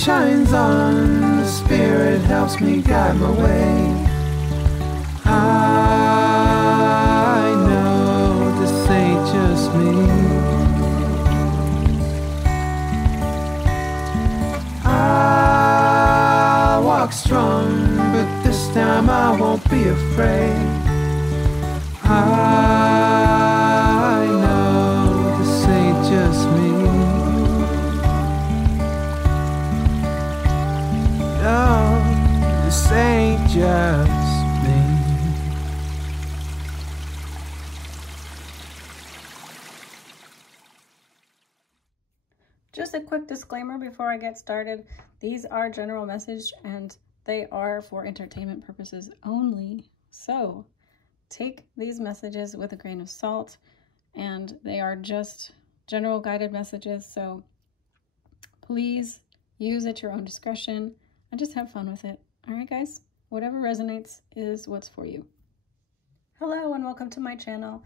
shines on, Spirit helps me guide my way. I know this ain't just me. I walk strong, but this time I won't be afraid. I know this ain't just me. No, this ain't just me. Just a quick disclaimer before I get started. These are general message and they are for entertainment purposes only. So take these messages with a grain of salt, and they are just general guided messages. So please use at your own discretion and just have fun with it. All right, guys, whatever resonates is what's for you. Hello and welcome to my channel,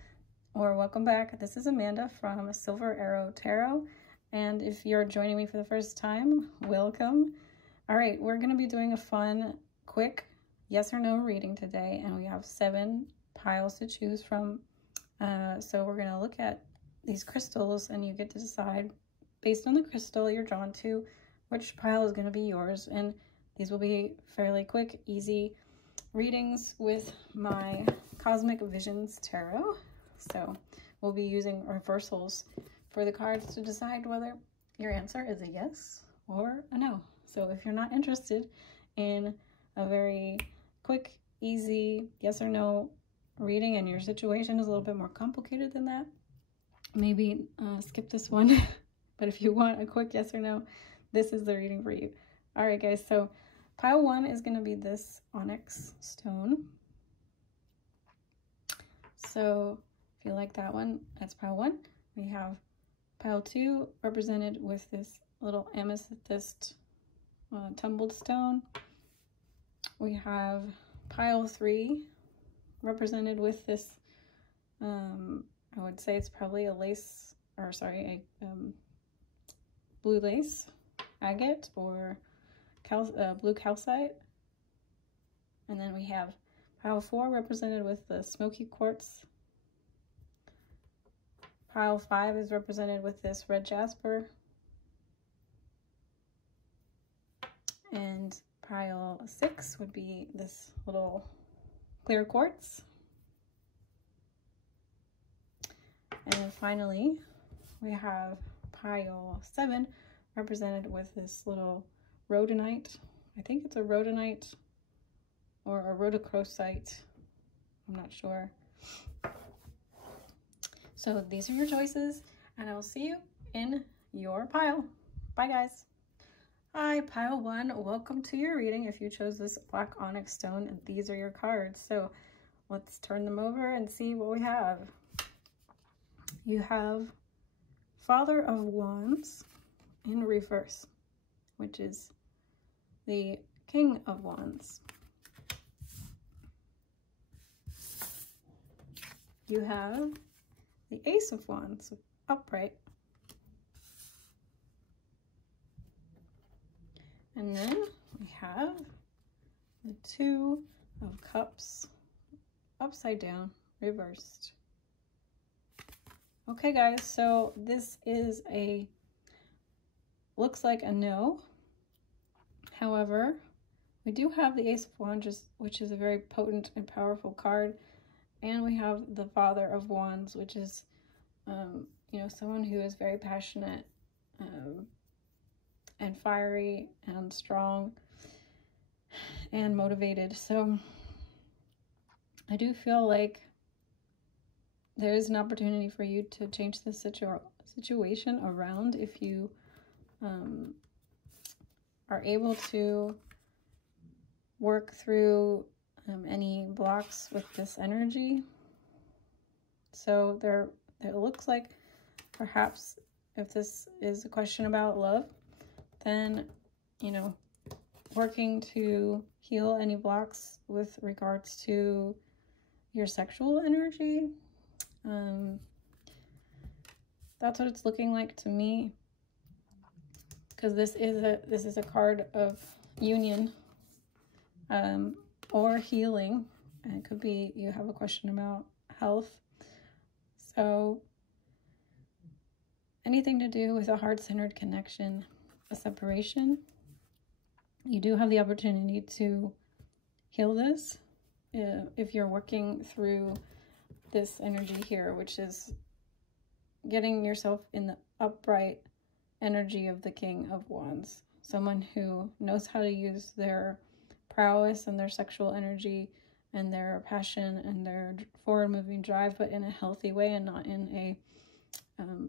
or welcome back. This is Amanda from Silver Arrow Tarot. And if you're joining me for the first time, welcome. All right, we're going to be doing a fun, quick yes or no reading today, and we have 7 piles to choose from. So we're going to look at these crystals, and you get to decide based on the crystal you're drawn to which pile is going to be yours. And these will be fairly quick, easy readings with my Cosmic Visions Tarot. So we'll be using reversals for the cards to decide whether your answer is a yes or a no. So if you're not interested in a very quick, easy yes or no reading and your situation is a little bit more complicated than that, maybe skip this one. But if you want a quick yes or no, this is the reading for you. All right, guys, so pile 1 is going to be this onyx stone. So if you like that one, that's pile 1. We have pile 2 represented with this little amethyst tumbled stone. We have pile 3 represented with this, I would say it's probably a lace, or sorry, a blue lace, agate, or blue calcite. And then we have pile 4 represented with the smoky quartz. Pile 5 is represented with this red jasper. And pile 6 would be this little clear quartz. And then finally, we have pile 7 represented with this little rhodonite. I think it's a rhodonite or a rhodochrosite. I'm not sure. So these are your choices, and I will see you in your pile. Bye, guys. Hi, pile 1. Welcome to your reading. If you chose this black onyx stone, these are your cards. So let's turn them over and see what we have. You have Father of Wands in reverse, which is the King of Wands. You have the Ace of Wands upright. And then we have the Two of Cups upside down, reversed. Okay, guys, so this is looks like a no. However, we do have the Ace of Wands, which is a very potent and powerful card. And we have the Father of Wands, which is, you know, someone who is very passionate and fiery and strong and motivated. So I do feel like there is an opportunity for you to change the situation around if you are able to work through any blocks with this energy. So it looks like perhaps if this is a question about love, then, you know, working to heal any blocks with regards to your sexual energy. That's what it's looking like to me. because this is a card of union, or healing. And it could be you have a question about health. So anything to do with a heart-centered connection, a separation, you do have the opportunity to heal this if you're working through this energy here, which is getting yourself in the upright energy of the King of Wands. Someone who knows how to use their prowess and their sexual energy and their passion and their forward-moving drive, but in a healthy way and not in a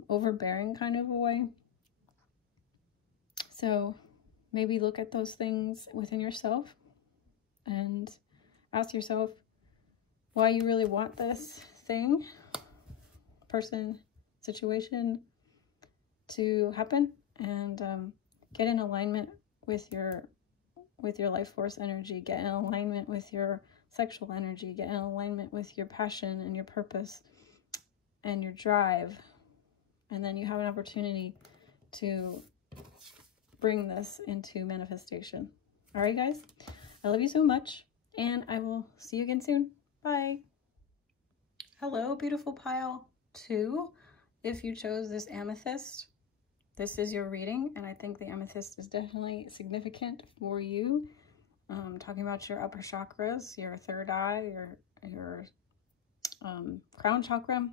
overbearing kind of a way. So maybe look at those things within yourself and ask yourself why you really want this thing, person, situation to happen, and get in alignment with your life force energy, get in alignment with your sexual energy, get in alignment with your passion and your purpose and your drive. And then you have an opportunity to bring this into manifestation. All right, guys, I love you so much, and I will see you again soon. Bye. Hello, beautiful pile 2. If you chose this amethyst, this is your reading, and I think the amethyst is definitely significant for you. Talking about your upper chakras, your third eye, your crown chakra.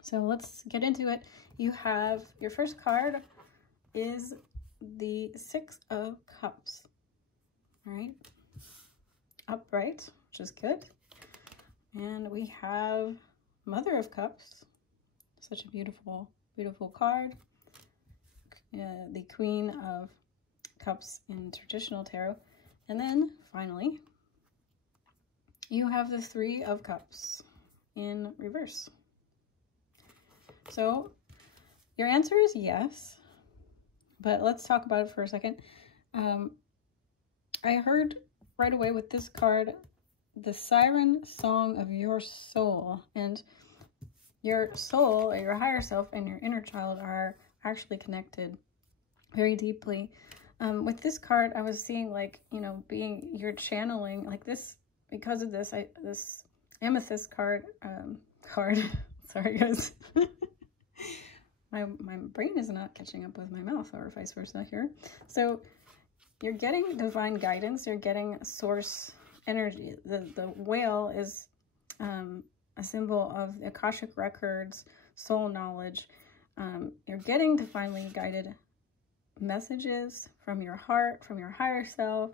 So let's get into it. You have your first card is the 6 of Cups. All right, upright, which is good. And we have Mother of Cups. Such a beautiful, beautiful card. The Queen of Cups in traditional tarot. And then finally, you have the 3 of Cups in reverse. So your answer is yes, but let's talk about it for a second. I heard right away with this card, the siren song of your soul, and your soul or your higher self and your inner child are actually connected very deeply. With this card, I was seeing, like, you know, you're channeling like this because of this, this amethyst card, sorry guys. My brain is not catching up with my mouth, or vice versa here. So you're getting divine guidance, you're getting source energy. The whale is a symbol of the Akashic records, soul knowledge. You're getting divinely guided messages from your heart, from your higher self.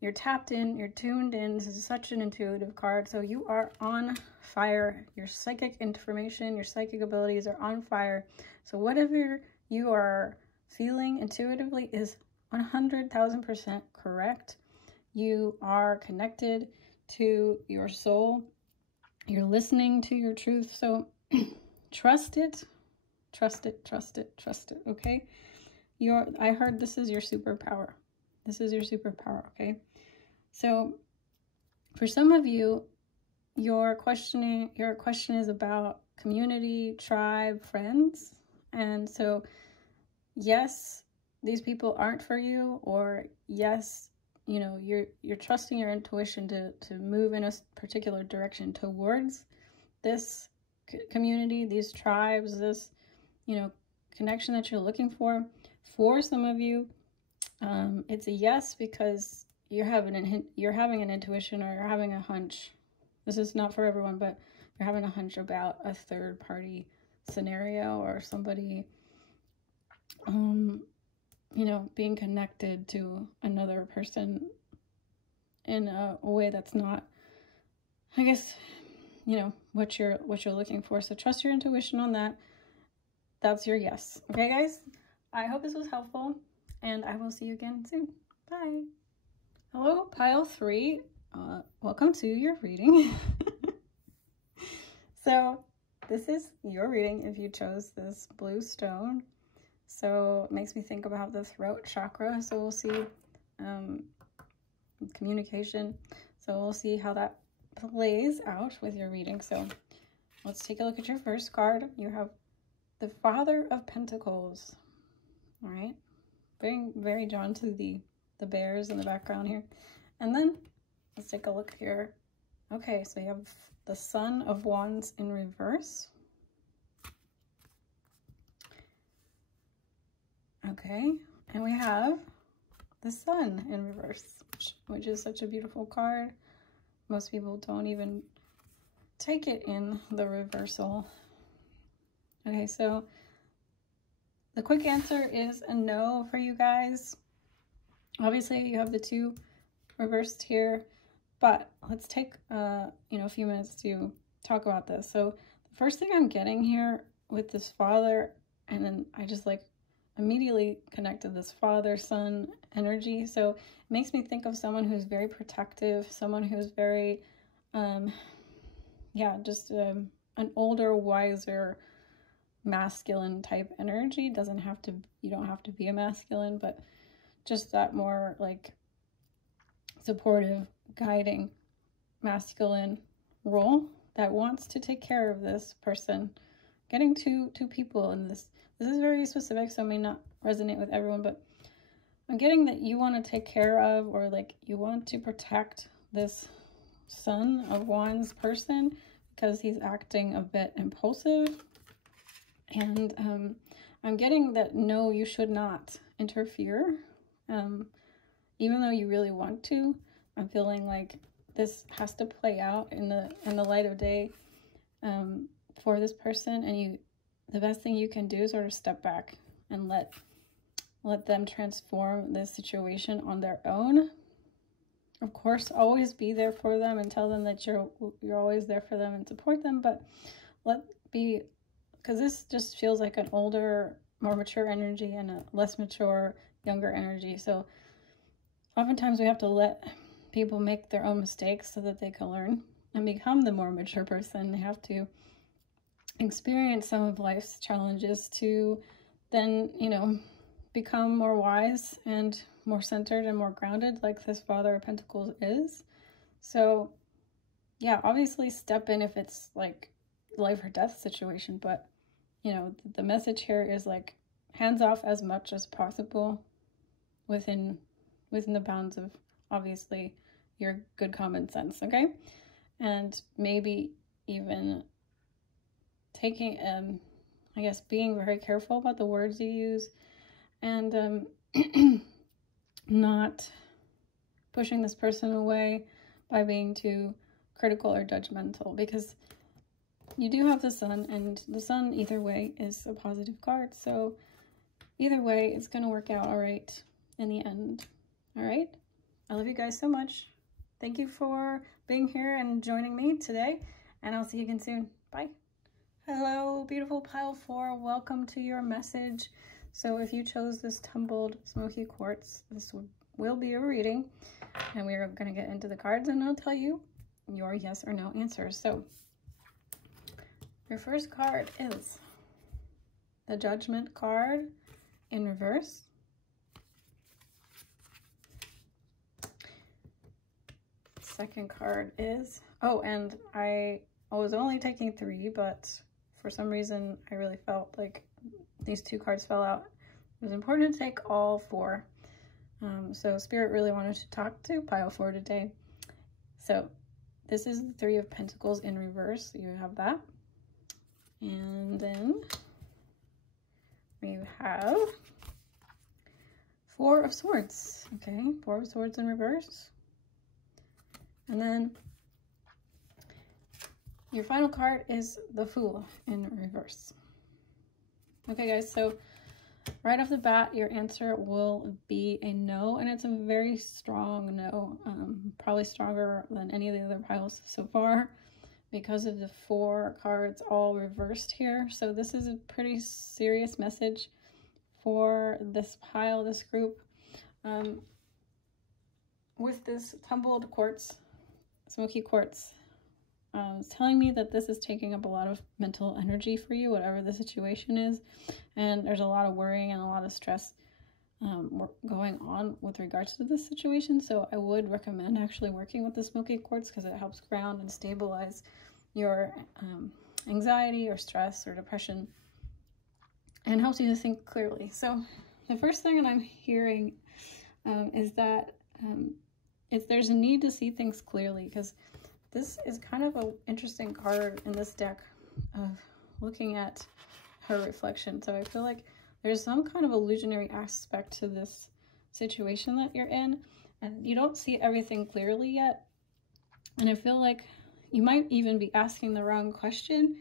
You're tapped in, you're tuned in. This is such an intuitive card. So you are on fire. Your psychic information, your psychic abilities are on fire. So whatever you are feeling intuitively is 100,000% correct. You are connected to your soul. You're listening to your truth. So trust it, trust it, trust it, trust it, okay? I heard this is your superpower. This is your superpower, okay? So for some of you, your question is about community, tribe, friends. And so yes, these people aren't for you, or yes, you know, you're trusting your intuition to move in a particular direction towards this community, these tribes, this, you know, connection that you're looking for. For some of you, it's a yes because you're having an intuition, or you're having a hunch. This is not for everyone, but you're having a hunch about a third party scenario, or somebody, you know, being connected to another person in a way that's not, I guess, you know, what you're looking for. So trust your intuition on that. That's your yes. Okay, guys? I hope this was helpful, and I will see you again soon. Bye. Hello, pile 3. Welcome to your reading. So this is your reading if you chose this blue stone. So it makes me think about the throat chakra. So we'll see communication. So we'll see how that plays out with your reading. So let's take a look at your first card. You have the Father of Pentacles. All right. very, very drawn to the bears in the background here. And then let's take a look here. Okay, so you have the Sun of Wands in reverse. Okay, and we have the Sun in reverse, which is such a beautiful card. Most people don't even take it in the reversal. Okay, so the quick answer is a no for you guys. Obviously, you have the 2 reversed here, but let's take a few minutes to talk about this. So the first thing I'm getting here with this father, and then I just like immediately connected this father-son energy. So it makes me think of someone who's very protective, someone who's very, an older, wiser, masculine type energy. You don't have to be a masculine, but just that more like supportive, guiding, masculine role that wants to take care of this person. Getting two people in this. This is very specific, so it may not resonate with everyone, but I'm getting that you want to take care of, or like you want to protect this Sun of Wands person because he's acting a bit impulsive. And I'm getting that no, you should not interfere. Even though you really want to, I'm feeling like this has to play out in the light of day for this person, and the best thing you can do is sort of step back and let them transform this situation on their own. Of course, always be there for them and tell them that you're always there for them and support them, but because this just feels like an older, more mature energy and a less mature, younger energy. So oftentimes we have to let people make their own mistakes so that they can learn and become the more mature person. They have to experience some of life's challenges to then, become more wise and more centered and more grounded, like this Father of Pentacles is. So yeah, obviously step in if it's like life or death situation, but the message here is like hands off as much as possible within the bounds of obviously your good common sense, okay? And maybe even taking I guess being very careful about the words you use, and not pushing this person away by being too critical or judgmental, because you do have the Sun, and the Sun either way is a positive card, so either way it's going to work out all right in the end. All right, I love you guys so much. Thank you for being here and joining me today, and I'll see you again soon. Bye. Hello, beautiful pile 4. Welcome to your message. So if you chose this tumbled smoky quartz, this will be a reading, and we're going to get into the cards, and I'll tell you your yes or no answers. So your first card is the Judgment card in reverse. Second card is, and I was only taking 3, but for some reason I really felt like these 2 cards fell out. It was important to take all 4. So Spirit really wanted to talk to pile 4 today. So this is the 3 of Pentacles in reverse. You have that. And then we have 4 of Swords. Okay, 4 of Swords in reverse. And then your final card is the Fool in reverse. Okay, guys, so right off the bat, your answer will be a no, and it's a very strong no, probably stronger than any of the other piles so far because of the 4 cards all reversed here. So this is a pretty serious message for this pile, this group. With this tumbled quartz, smoky quartz, it's telling me that this is taking up a lot of mental energy for you, whatever the situation is, and there's a lot of worrying and a lot of stress going on with regards to this situation. So I would recommend actually working with the smoky quartz because it helps ground and stabilize your anxiety or stress or depression and helps you to think clearly. So the first thing that I'm hearing is that there's a need to see things clearly, because this is kind of an interesting card in this deck of looking at her reflection. So I feel like there's some kind of illusionary aspect to this situation that you're in, and you don't see everything clearly yet. And I feel like you might even be asking the wrong question,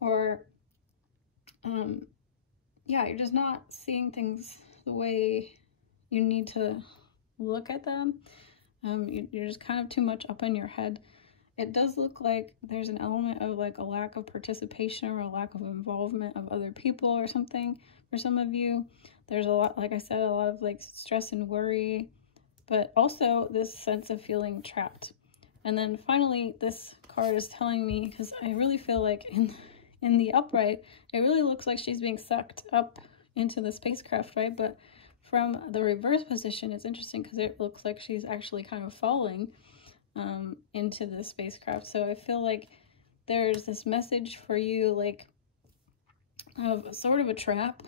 or yeah, you're just not seeing things the way you need to look at them. You're just kind of too much up in your head. It does look like there's an element of like a lack of participation or a lack of involvement of other people or something for some of you. There's a lot, like I said, a lot of like stress and worry, but also this sense of feeling trapped. And then finally, this card is telling me, because I really feel like in the upright, it really looks like she's being sucked up into the spacecraft, right? But from the reverse position, it's interesting because it looks like she's actually kind of falling into the spacecraft. So I feel like there's this message for you, like of sort of a trap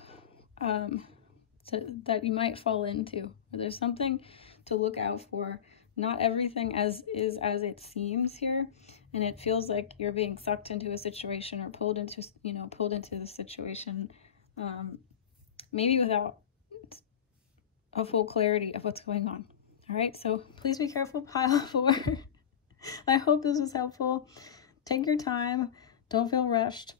that you might fall into. Or there's something to look out for. Not everything is as it seems here, and it feels like you're being sucked into a situation or pulled into the situation, maybe without a full clarity of what's going on. All right, so please be careful, pile 4. I hope this was helpful. Take your time, don't feel rushed,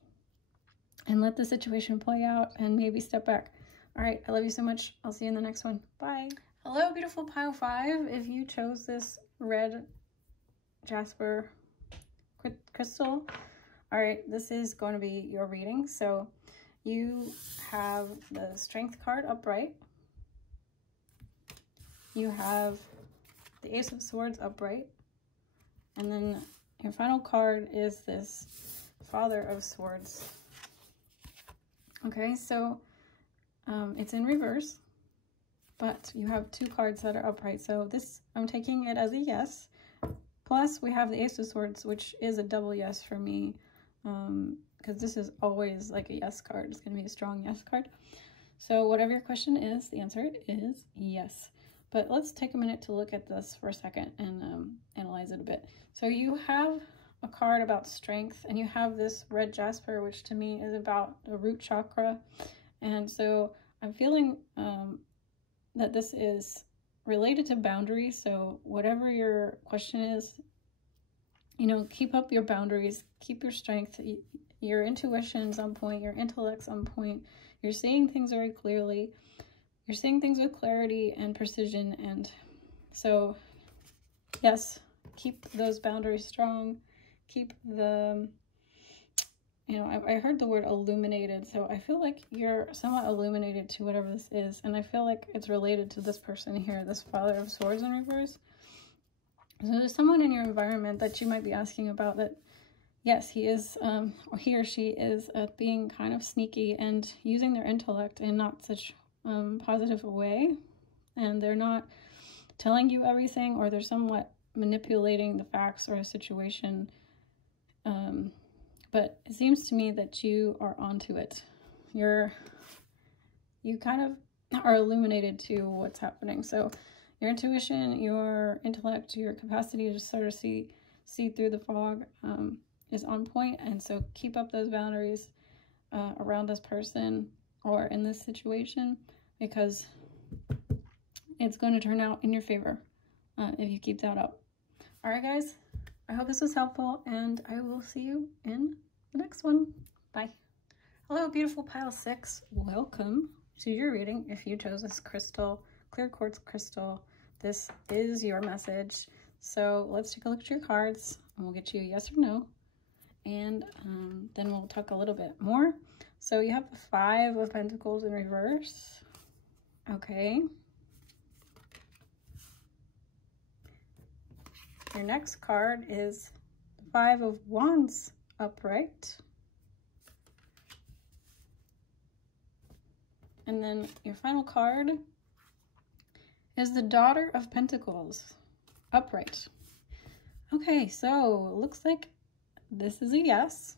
and let the situation play out, and maybe step back. All right, I love you so much. I'll see you in the next one. Bye. Hello, beautiful pile 5. If you chose this red jasper crystal, all right, this is going to be your reading. So you have the Strength card upright. You have the Ace of Swords upright. And then your final card is this Father of Swords. Okay, so it's in reverse, but you have 2 cards that are upright. So this, I'm taking it as a yes. Plus we have the Ace of Swords, which is a double yes for me, because this is always like a yes card. It's going to be a strong yes card. So whatever your question is, the answer is yes. But let's take a minute to look at this for a second and analyze it a bit. So you have a card about strength, and you have this red jasper, which to me is about the root chakra. And so I'm feeling that this is related to boundaries. So whatever your question is, you know, keep up your boundaries, keep your strength, your intuition's on point, your intellect's on point. You're seeing things very clearly. You're seeing things with clarity and precision. And so, yes, keep those boundaries strong. Keep the, you know, I heard the word illuminated. So I feel like you're somewhat illuminated to whatever this is. And I feel like it's related to this person here, this Father of Swords in reverse. So there's someone in your environment that you might be asking about that, yes, he is, or he or she is being kind of sneaky and using their intellect in not such positive a way. And they're not telling you everything, or they're somewhat manipulating the facts or a situation. But it seems to me that you are onto it. You kind of are illuminated to what's happening. So your intuition, your intellect, your capacity to sort of see through the fog is on point. And so keep up those boundaries around this person or in this situation, because it's going to turn out in your favor if you keep that up. All right, guys, I hope this was helpful, and I will see you in the next one. Bye. Hello, beautiful pile 6. Welcome to your reading. If you chose this crystal, clear quartz crystal, this is your message. So let's take a look at your cards, and we'll get you a yes or no, and then we'll talk a little bit more. So you have the 5 of Pentacles in reverse. Okay. Your next card is the 5 of Wands upright. And then your final card is the Daughter of Pentacles upright. Okay, so it looks like this is a yes.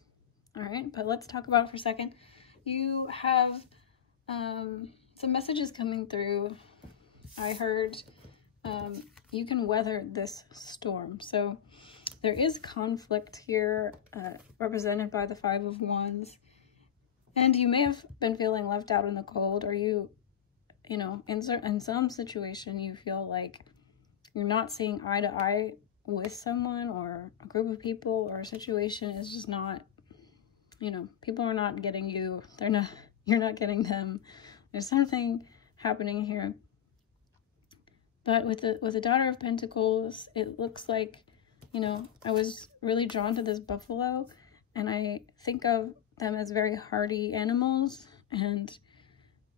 All right, but let's talk about it for a second. You have some messages coming through. I heard you can weather this storm. So there is conflict here, represented by the Five of Wands. And you may have been feeling left out in the cold, or you know, in some situation you feel like you're not seeing eye to eye with someone, or a group of people, or a situation is just not, you know, people are not getting you. You're not getting them. There's something happening here. But with the Daughter of Pentacles, it looks like, you know, I was really drawn to this buffalo, and I think of them as very hardy animals, and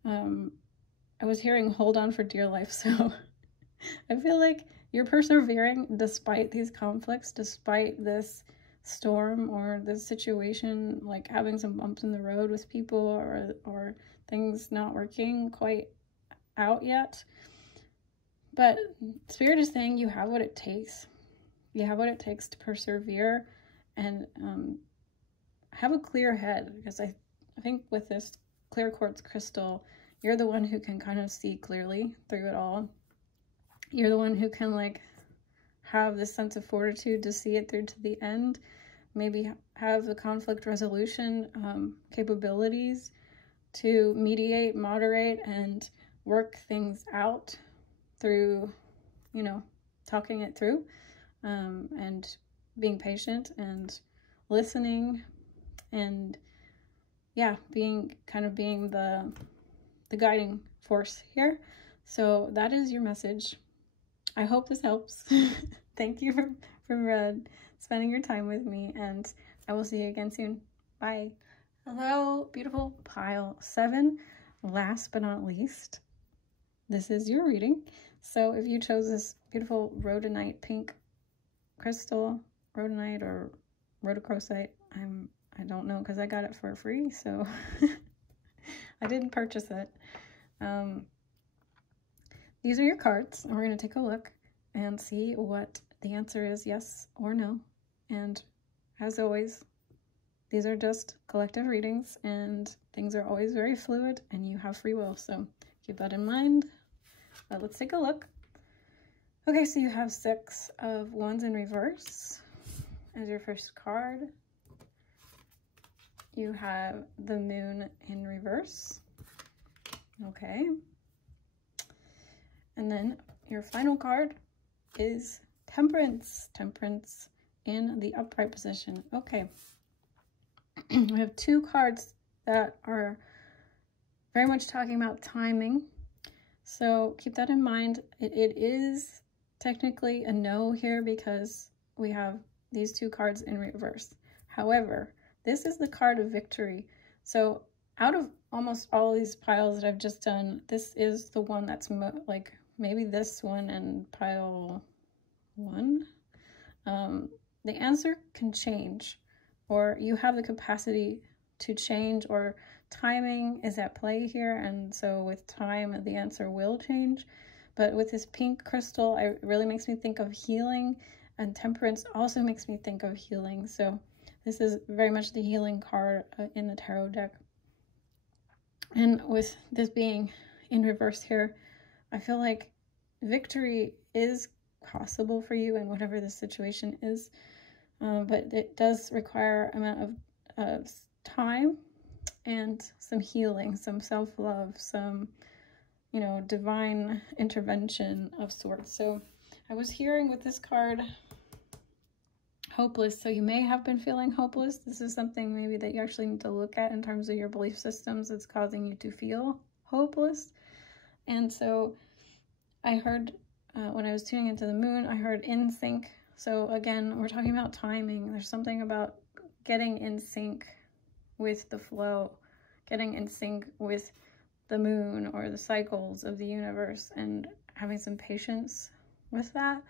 I was hearing hold on for dear life. So I feel like you're persevering despite these conflicts, despite this storm or this situation, like having some bumps in the road with people, or things not working quite out yet. But Spirit is saying you have what it takes. You have what it takes to persevere and have a clear head, because I think with this clear quartz crystal, you're the one who can kind of see clearly through it all. You're the one who can like have this sense of fortitude to see it through to the end. Maybe have the conflict resolution capabilities to mediate, moderate, and work things out through, you know, talking it through, and being patient and listening, and yeah, being the guiding force here. So that is your message. I hope this helps. Thank you for spending your time with me, and I will see you again soon. Bye. Hello, beautiful pile 7. Last but not least, this is your reading. So if you chose this beautiful rhodonite pink crystal, rhodonite or rhodochrosite, I don't know, because I got it for free, so I didn't purchase it. These are your cards, and we're going to take a look and see what the answer is, yes or no. And as always, these are just collective readings, and things are always very fluid, and you have free will, so keep that in mind. Let's take a look. Okay, so you have 6 of Wands in reverse as your first card. You have the Moon in reverse. Okay. And then your final card is Temperance. Temperance in the upright position. Okay. We have 2 cards that are very much talking about timing. So keep that in mind. It is technically a no here because we have these 2 cards in reverse. However, this is the card of victory. So out of almost all these piles that I've just done, this is the one that's like maybe this one and pile 1. The answer can change, or you have the capacity to change, or timing is at play here, and so with time the answer will change. But with this pink crystal, it really makes me think of healing, and Temperance also makes me think of healing. So this is very much the healing card in the tarot deck. And with this being in reverse here, I feel like victory is possible for you in whatever the situation is, but it does require amount of time and some healing, some self-love, some, you know, divine intervention of sorts. So I was hearing with this card, hopeless. So you may have been feeling hopeless. This is something maybe that you actually need to look at in terms of your belief systems. It's causing you to feel hopeless. And so I heard, when I was tuning into the Moon, I heard in sync. So again, we're talking about timing. There's something about getting in sync with the flow, getting in sync with the Moon or the cycles of the universe, and having some patience with that.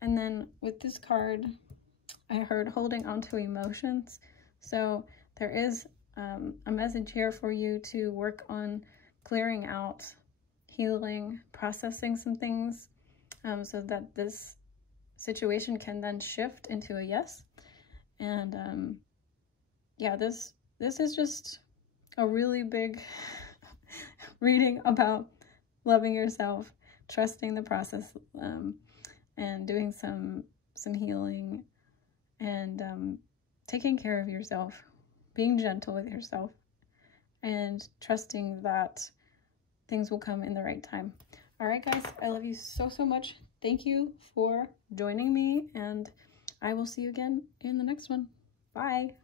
And then with this card, I heard holding on to emotions. So there is a message here for you to work on clearing out, healing, processing some things, so that this situation can then shift into a yes. And yeah, this is just a really big reading about loving yourself, trusting the process, and doing some healing, and taking care of yourself, being gentle with yourself, and trusting that things will come in the right time. All right, guys, I love you so, so much. Thank you for joining me, and I will see you again in the next one. Bye.